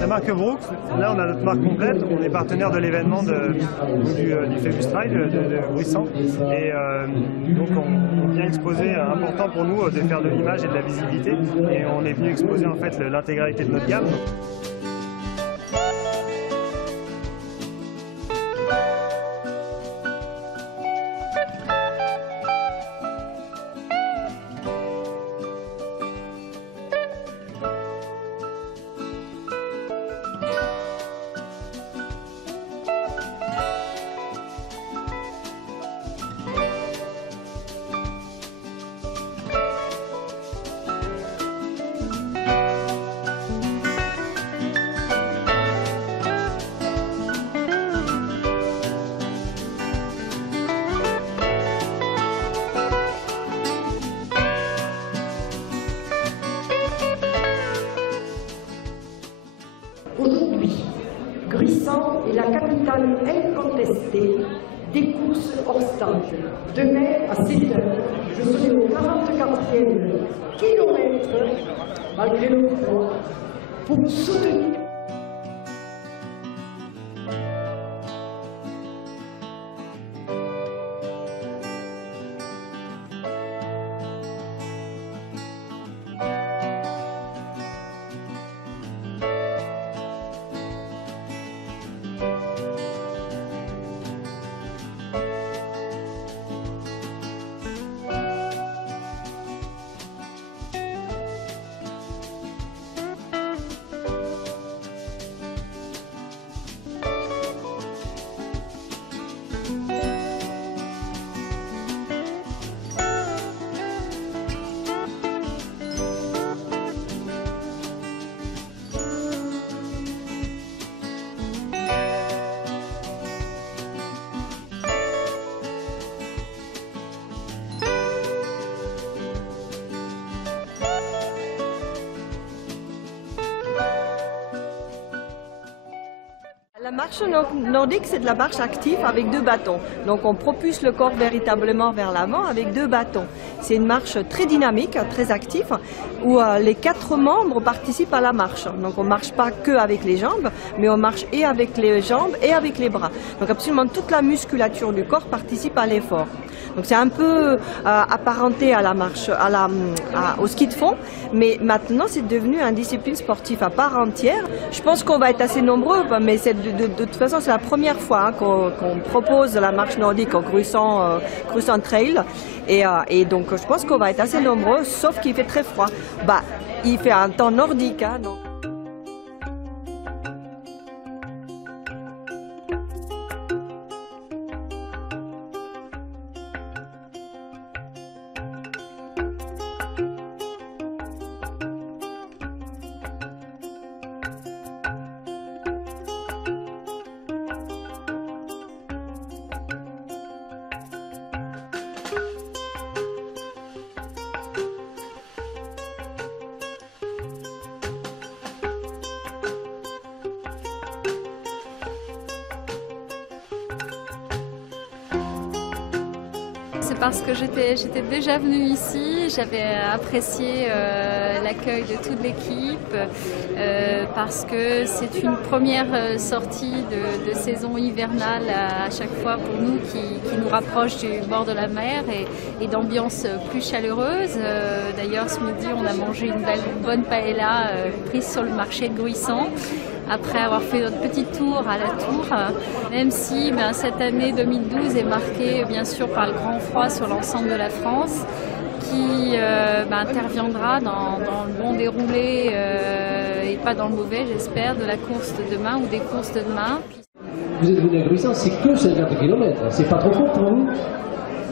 La marque Brooks, là on a notre marque complète, on est partenaire de l'événement du Phébus Trail de Gruissan et donc on vient exposer, important pour nous de faire de l'image et de la visibilité et on est venu exposer en fait l'intégralité de notre gamme. Aujourd'hui, Gruissan est la capitale incontestée des courses hors stade. Demain, à 6 h, je serai au 44e kilomètre, malgré le froid, pour soutenir. La marche nordique, c'est de la marche active avec 2 bâtons. Donc on propulse le corps véritablement vers l'avant avec 2 bâtons. C'est une marche très dynamique, très active, où les 4 membres participent à la marche. Donc on ne marche pas que avec les jambes, mais on marche et avec les jambes et avec les bras. Donc absolument toute la musculature du corps participe à l'effort. Donc c'est un peu apparenté à la marche, au ski de fond, mais maintenant c'est devenu une discipline sportive à part entière. Je pense qu'on va être assez nombreux, mais de toute façon c'est la première fois qu'on propose la marche nordique au Gruissan Trail, et donc je pense qu'on va être assez nombreux, sauf qu'il fait très froid. Il fait un temps nordique. Donc. C'est parce que j'étais déjà venue ici, j'avais apprécié l'accueil de toute l'équipe, parce que c'est une première sortie de saison hivernale à chaque fois pour nous qui nous rapproche du bord de la mer et d'ambiance plus chaleureuse. D'ailleurs ce midi on a mangé une bonne paella prise sur le marché de Gruissan. après avoir fait notre petit tour à la tour, même si cette année 2012 est marquée bien sûr par le grand froid sur l'ensemble de la France, qui interviendra dans le bon déroulé et pas dans le mauvais, j'espère, de la course de demain ou des courses de demain. Vous êtes venu à Gruissant, c'est que 50 km, c'est pas trop court pour vous?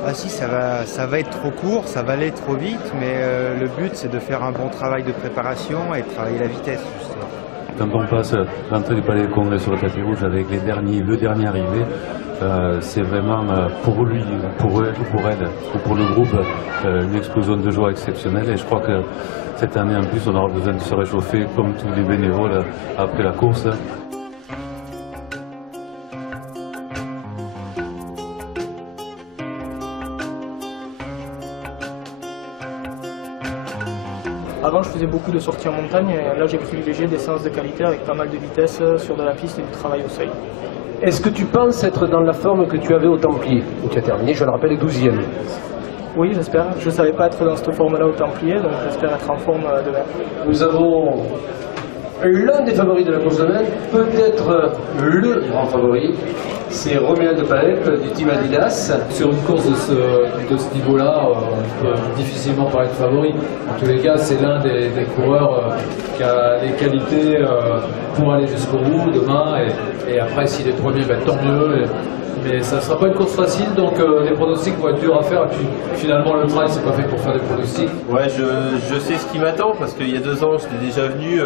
Ah si, ça va être trop court, ça va aller trop vite, mais le but c'est de faire un bon travail de préparation et de travailler la vitesse justement. Quand on passe l'entrée du Palais des Congrès sur le tapis rouge avec le dernier arrivé, c'est vraiment pour lui, pour eux, pour elle, ou pour le groupe, une explosion de joie exceptionnelle. Et je crois que cette année en plus, on aura besoin de se réchauffer comme tous les bénévoles après la course. Avant, je faisais beaucoup de sorties en montagne et là, j'ai privilégié des séances de qualité avec pas mal de vitesse sur de la piste et du travail au seuil. Est-ce que tu penses être dans la forme que tu avais au Templier, où tu as terminé, je le rappelle, 12e? Oui, j'espère. Je ne savais pas être dans cette forme-là au Templier, donc j'espère être en forme demain. Nous avons l'un des favoris de la course demain, peut-être le grand favori, c'est Romuald de Palep du team Adidas. Sur une course de ce niveau-là, on peut difficilement parler de favori. En tous les cas, c'est l'un des coureurs qui a les qualités pour aller jusqu'au bout demain. Et après, s'il est premier, tant mieux. Mais ça ne sera pas une course facile, donc les pronostics vont être durs à faire. Et puis finalement, le trail, c'est pas fait pour faire des pronostics. Ouais, je sais ce qui m'attend parce qu'il y a 2 ans, j'étais déjà venu.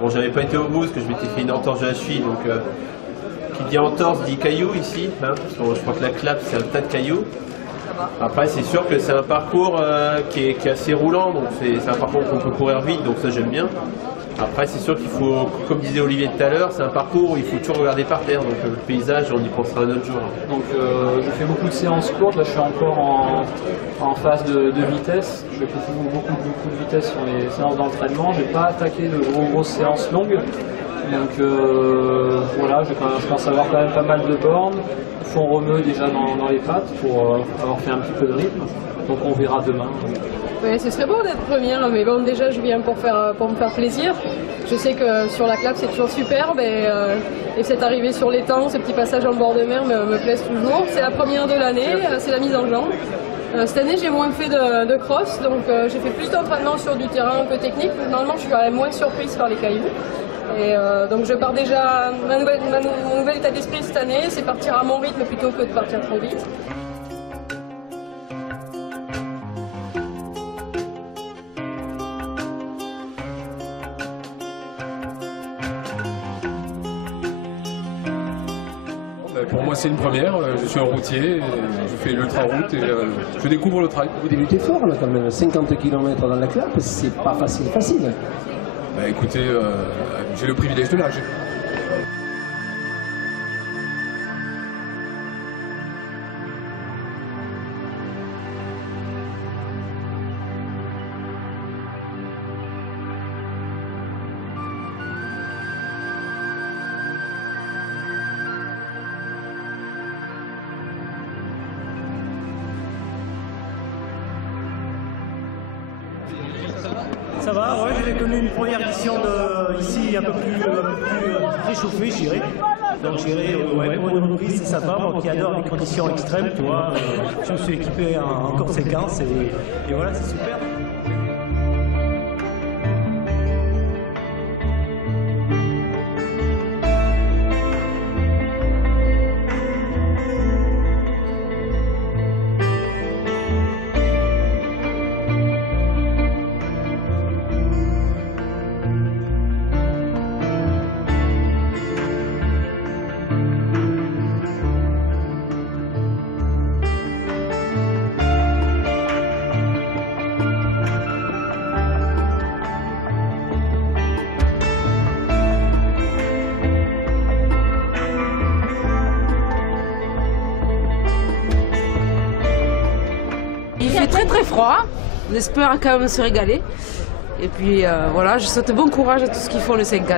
Bon, j'avais pas été au bout parce que je m'étais fait une entorse de la cheville. Donc, qui dit entorse dit caillou ici. Hein, parce que je crois que la clap, c'est un tas de cailloux. Après, c'est sûr que c'est un parcours qui est assez roulant. Donc, c'est un parcours qu'on peut courir vite. Donc, ça, j'aime bien. Après, c'est sûr qu'il faut, comme disait Olivier tout à l'heure, c'est un parcours où il faut toujours regarder par terre. Donc le paysage, on y pensera un autre jour. Donc je fais beaucoup de séances courtes. Là, je suis encore en phase de vitesse. Je fais beaucoup de vitesse sur les séances d'entraînement. Je n'ai pas attaqué de grosses séances longues. Donc voilà, je pense avoir quand même pas mal de bornes. Fond romeux déjà dans les pattes pour avoir fait un petit peu de rythme. Donc on verra demain. Ouais, ce serait beau d'être première, mais bon, déjà je viens pour me faire plaisir. Je sais que sur la clap c'est toujours superbe et cette arrivée sur l'étang, ce petit passage en bord de mer me plaise toujours. C'est la première de l'année, c'est la mise en jambe. Cette année j'ai moins fait de cross, donc j'ai fait plus d'entraînement sur du terrain que technique. Normalement je suis quand même moins surprise par les cailloux. Et donc je pars déjà, mon nouvel état d'esprit cette année, c'est partir à mon rythme plutôt que de partir trop vite. Pour moi, c'est une première. Je suis un routier, je fais l'ultra-route et je découvre le trail. Vous débutez fort, là, quand même. 50 km dans la clap, c'est pas facile. Bah, écoutez, j'ai le privilège de l'âge. Ça va, ouais, j'ai connu une première édition ici un peu plus réchauffée, je dirais. Donc je dirais, pour une reprise, c'est sympa, moi qui adore les conditions extrêmes, tu vois. Je me suis équipé en conséquence et voilà, c'est super. Il fait très froid, on espère quand même se régaler. Et puis voilà, je souhaite bon courage à tous ceux qui font le 5 ans.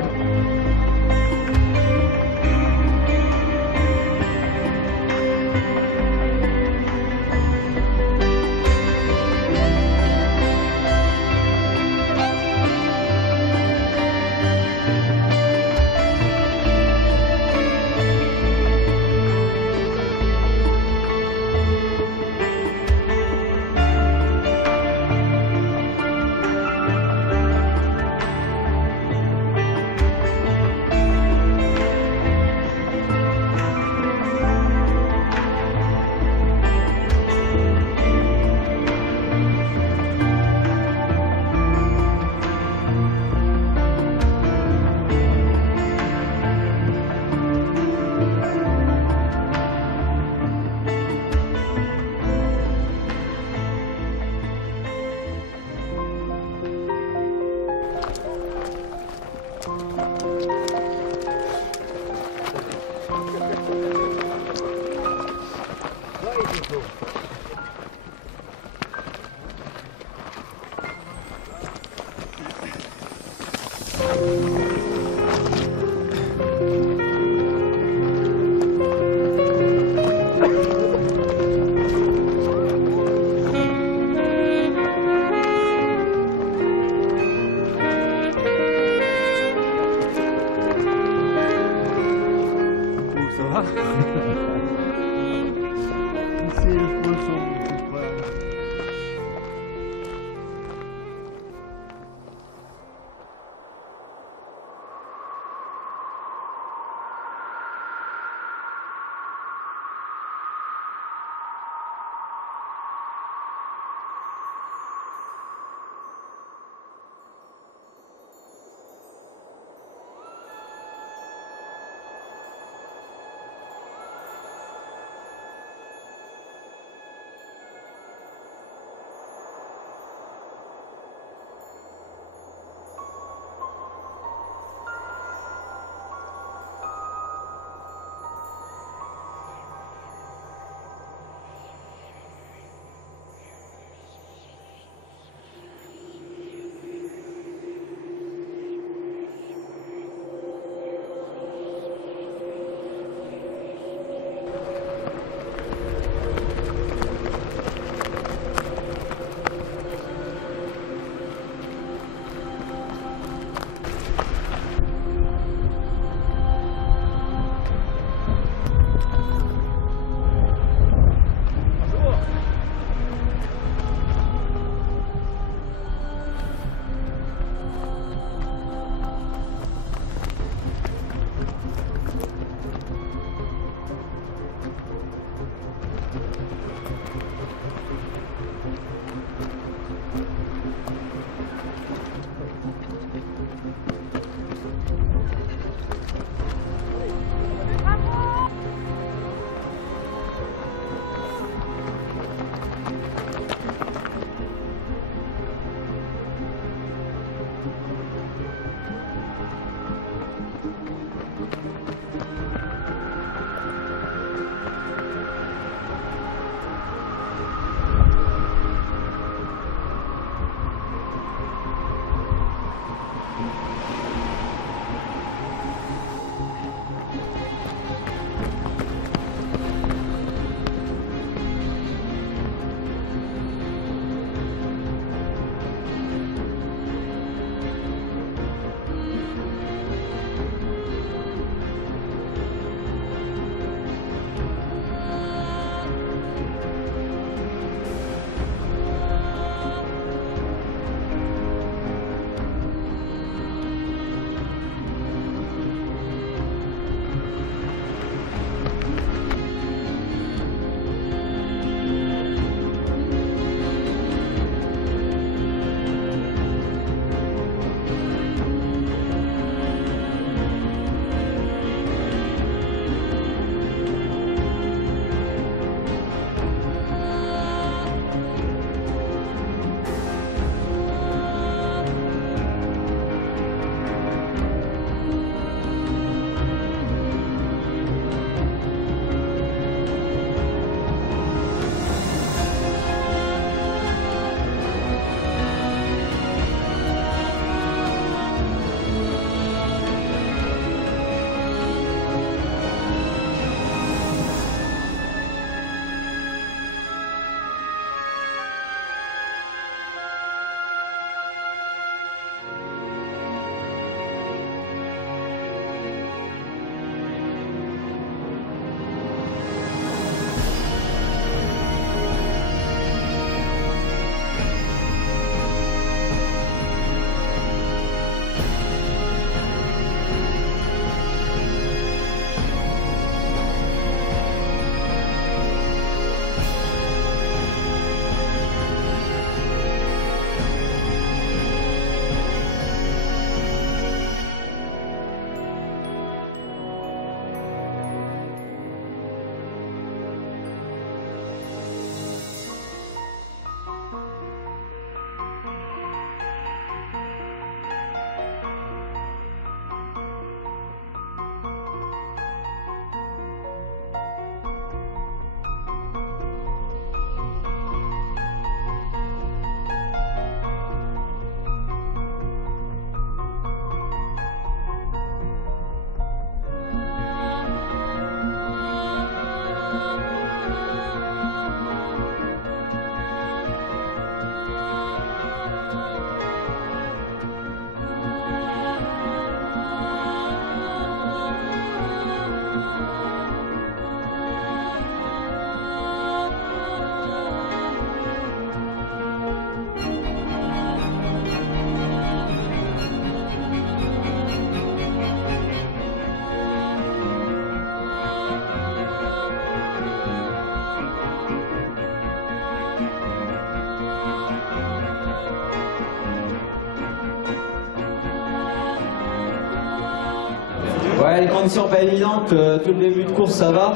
Ouais, les conditions pas évidentes, tout le début de course ça va.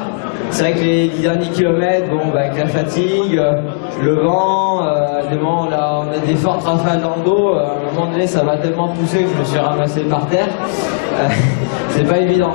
C'est vrai que les 10 derniers kilomètres, bon, bah, avec la fatigue, le vent, des moments, là, on a des fortes rafales dans le dos. À un moment donné, ça m'a tellement poussé que je me suis ramassé par terre. C'est pas évident.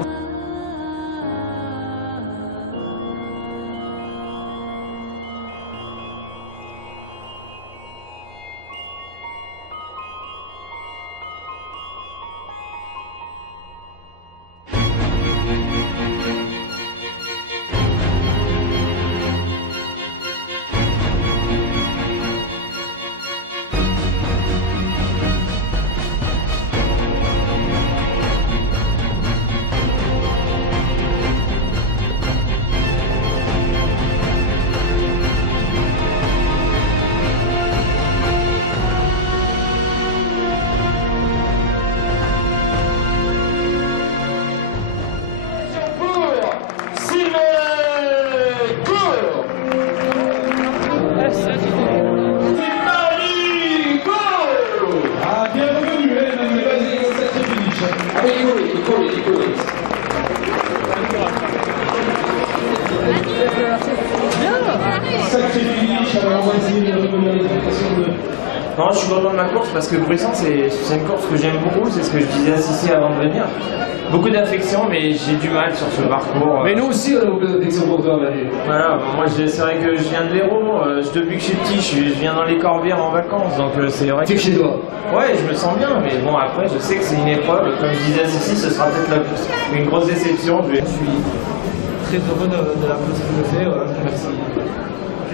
Non, je suis content de ma course parce que Bruissant, c'est une course que j'aime beaucoup, c'est ce que je disais à Sissi avant de venir. Beaucoup d'affection, mais j'ai du mal sur ce parcours. Mais nous aussi, on a beaucoup d'affection pour toi, Manu. Voilà, moi c'est vrai que je viens de l'Hérault, depuis que je suis petit, je viens dans les Corbières en vacances, donc c'est vrai que... T'es chez toi? Ouais, je me sens bien, mais bon, après, je sais que c'est une épreuve. Comme je disais à Sissi, ce sera peut-être une grosse déception. Je suis très heureux de la course que je fais, merci.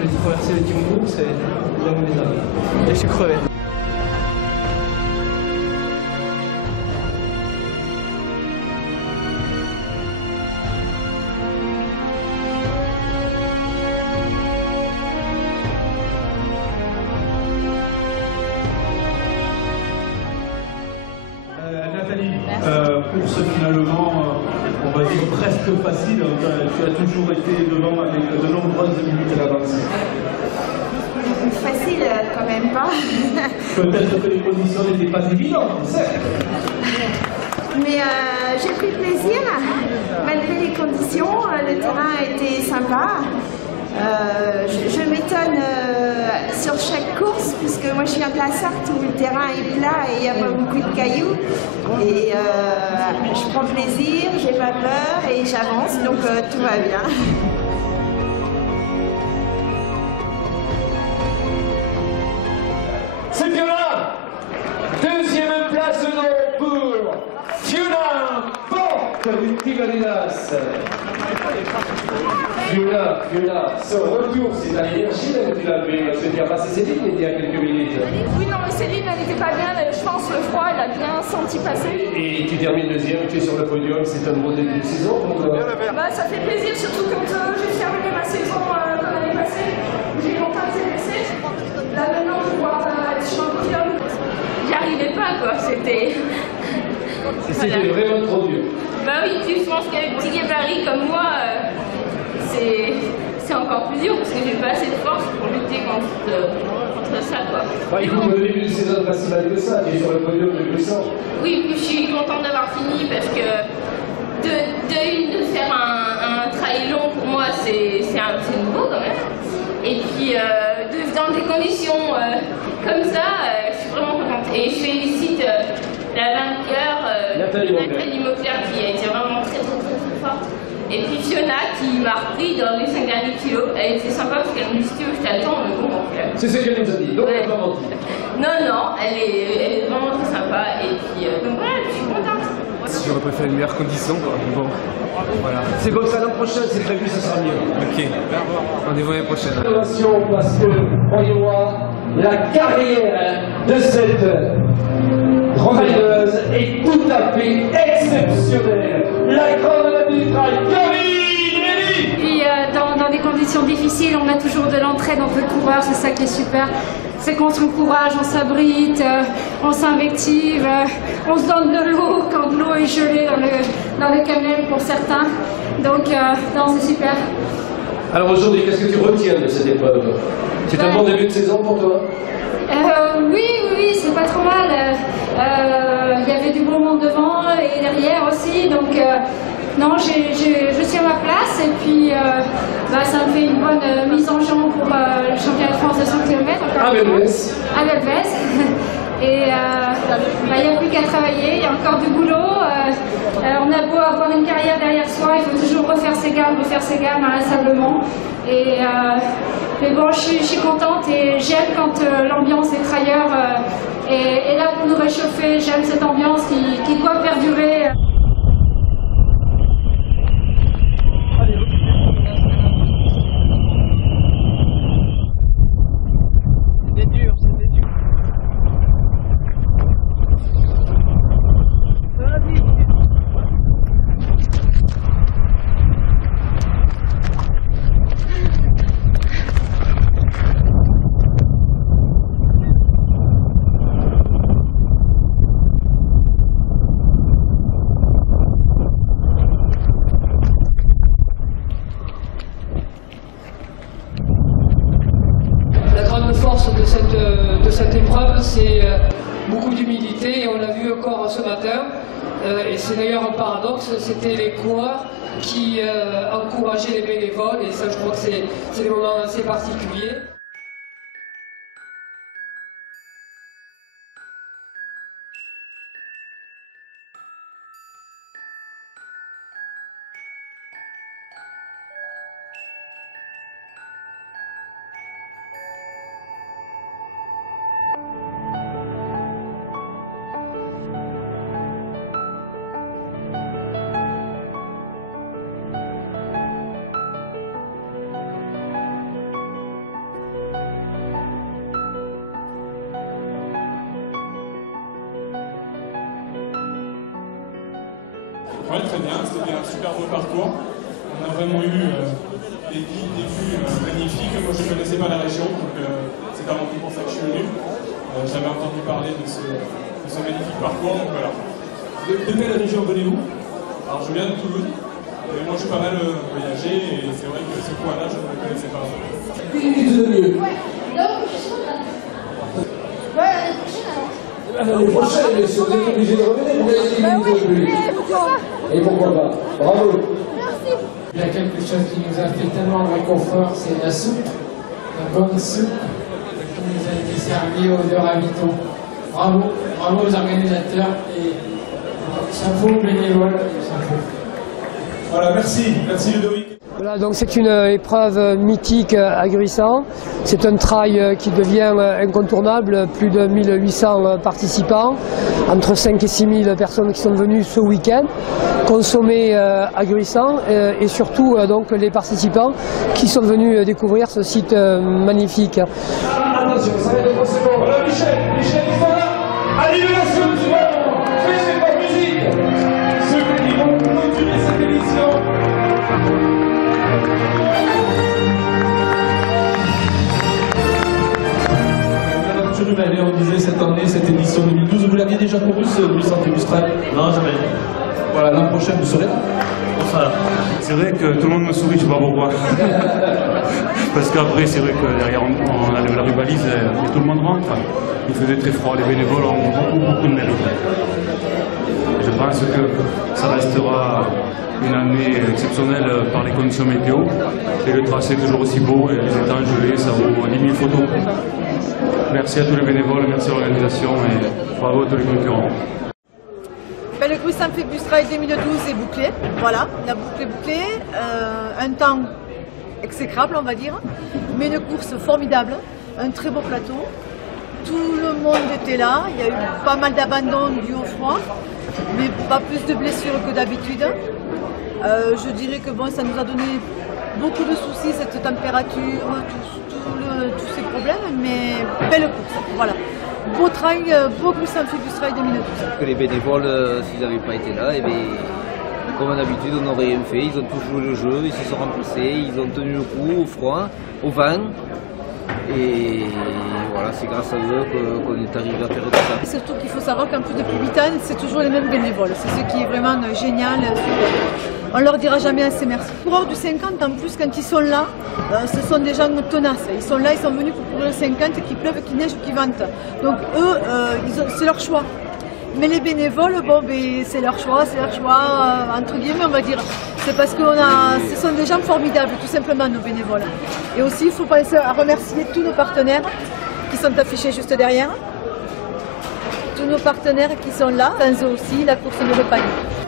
Je dis remercier le team groupe, c'est vraiment mes amis. Et je suis crevé. Nathalie, course finalement, on va dire presque facile, tu as toujours été devant avec de nombreuses minutes d'avance. Facile quand même pas. Peut-être que les conditions n'étaient pas évidentes, certes. Mais j'ai pris plaisir, malgré les conditions, le terrain a été sympa. Je m'étonne sur chaque course, puisque moi je viens de la Sarthe où le terrain est plat et il n'y a pas beaucoup de cailloux. Et je prends plaisir, j'ai pas peur et j'avance, donc tout va bien. C'est Fiona! Deuxième place donc pour Fiona Porte du Team Adidas. Fiona, ce retour, c'est à l'énergie là, que tu l'as vu, parce que tu as passé Céline il y a quelques minutes. Oui, non, mais Céline, elle n'était pas bien, je pense le froid, elle a bien senti passer. Et tu termines deuxième, tu es sur le podium, c'est un beau début de saison pour toi. Bah, ça fait plaisir, surtout quand j'ai terminé ma saison comme l'année passée, où j'ai longtemps été blessée. Là maintenant, je vois être sur le podium. J'y arrivais pas, quoi, c'était... C'était vraiment trop dur. Bah oui, puis je pense qu'avec petit gabarit comme moi, c'est encore plus dur parce que j'ai pas assez de force pour lutter contre ça, quoi. Bah, écoute, le début de saison pas si mal que ça, tu es sur le podium de Bruissant. Oui, puis je suis contente d'avoir fini parce que de faire un trail long pour moi, c'est nouveau quand même. Et puis dans des conditions comme ça, je suis vraiment contente. Et je félicite la vainqueur, Nathalie Mauclair, qui a été vraiment très forte. Et puis Fiona qui m'a repris dans les 5 derniers kilos. Elle était sympa parce qu'elle me dit je t'attends, mais bon, donc... C'est ce qu'elle nous a dit, donc elle n'a pas menti. Non, elle est vraiment très sympa. Et puis, donc voilà, je suis contente. J'aurais préféré une meilleure condition, quoi. Bon, voilà. C'est comme ça, l'an prochain, c'est prévu, ça sera mieux. Ok, rendez-vous l'année prochaine. Attention, parce que, croyez-moi, la carrière de cette rideuse est tout à fait exceptionnelle. La grande dame du trail, Camille. Puis dans des conditions difficiles, on a toujours de l'entraide entre coureurs, c'est ça qui est super. C'est qu'on s'encourage, on s'abrite, on s'invective, on se donne de l'eau quand l'eau est gelée dans le camion pour certains. Donc, non, c'est super. Alors aujourd'hui, qu'est-ce que tu retiens de cette épreuve? C'est un bon début de saison pour toi? Oui, c'est pas trop mal. Il y avait du beau monde devant et derrière aussi. Donc non, je suis à ma place et puis ça me fait une bonne mise en jambe pour le championnat de France de 100 km. À Belvès. À Belvès. Et il n'y a plus qu'à travailler, il y a encore du boulot. On a beau avoir une carrière derrière soi, il faut toujours refaire ses gammes inlassablement. Mais bon, je suis contente et j'aime quand l'ambiance des trailleurs est là pour nous réchauffer. J'aime cette ambiance qui doit perdurer. De cette épreuve, c'est beaucoup d'humilité et on l'a vu encore ce matin. Et c'est d'ailleurs un paradoxe, c'était les coureurs qui encourageaient les bénévoles et ça je crois que c'est des moments assez particuliers. Ouais, très bien, c'était un super beau parcours. On a vraiment eu des vues magnifiques. Moi, je ne connaissais pas la région, donc c'est avant tout pour ça que je suis venu. J'avais entendu parler de ce magnifique parcours, donc voilà. De quelle région venez-vous? Alors, je viens de Toulouse. Et moi, je suis pas mal voyagé et c'est vrai que ce coin-là, je ne le connaissais pas. L'année prochaine, mais si on est obligé de revenir, vous avez 10 minutes de plus. Et pourquoi pas? Bravo. Merci. Il y a quelque chose qui nous a fait tellement de réconfort, c'est la soupe, la bonne soupe qui nous a été servie aux 2 ravitaux. Bravo, bravo aux organisateurs et chapeau aux bénévoles. Voilà, merci Ludovic. Voilà, donc c'est une épreuve mythique à Gruissan. C'est un trail qui devient incontournable, plus de 1800 participants, entre 5 et 6 000 personnes qui sont venues ce week-end, consommer à Gruissan et surtout donc les participants qui sont venus découvrir ce site magnifique. Attention, ça va être bon, c'est bon. Voilà Michel, il est là. Annulation du ballon. Faites la musique. Ceux qui vont clôturer cette émission. Humaine, on disait cette année, cette édition 2012, vous l'aviez déjà couru ce 800 Mistral? Non, jamais. Voilà, l'an prochain vous serez là? Enfin, c'est vrai que tout le monde me sourit, je sais pas pourquoi. Parce qu'après, c'est vrai que derrière, on a la rue balise et tout le monde rentre. Il faisait très froid, les bénévoles ont beaucoup de mérite. Je pense que ça restera une année exceptionnelle par les conditions météo. Et le tracé est toujours aussi beau, et les étangs gelés, ça vaut 10 000 photos. Merci à tous les bénévoles, merci à l'organisation et bravo à tous les concurrents. Le Gruissan Phébus Trail 2012 est bouclé, voilà, la boucle est bouclée, un temps exécrable on va dire, mais une course formidable, un très beau plateau, tout le monde était là, il y a eu pas mal d'abandon dû au froid, mais pas plus de blessures que d'habitude. Je dirais que bon, ça nous a donné beaucoup de soucis cette température, tous ces problèmes, mais belle course, voilà. Beau trail, beau Gruissan Phébus Trail 2012. Que les bénévoles, s'ils n'avaient pas été là, et bien, comme d'habitude, on n'aurait rien fait. Ils ont tous joué le jeu, ils se sont remplacés, ils ont tenu le coup au froid, au vent. Et voilà, c'est grâce à eux qu'on est arrivé à faire tout ça. Surtout qu'il faut savoir qu'en plus depuis 8 ans, c'est toujours les mêmes bénévoles. C'est ce qui est vraiment génial. On ne leur dira jamais assez merci. Les coureurs du 50, en plus, quand ils sont là, ce sont des gens tenaces. Ils sont là, ils sont venus pour courir le 50, qu'il pleuve, qu'il neige ou qu'il vente. Donc eux, c'est leur choix. Mais les bénévoles, bon, ben, c'est leur choix, entre guillemets, on va dire. C'est parce que ce sont des gens formidables, tout simplement, nos bénévoles. Et aussi, il faut penser à remercier tous nos partenaires qui sont affichés juste derrière. Tous nos partenaires qui sont là, sans eux aussi, la course n'aurait pas lieu.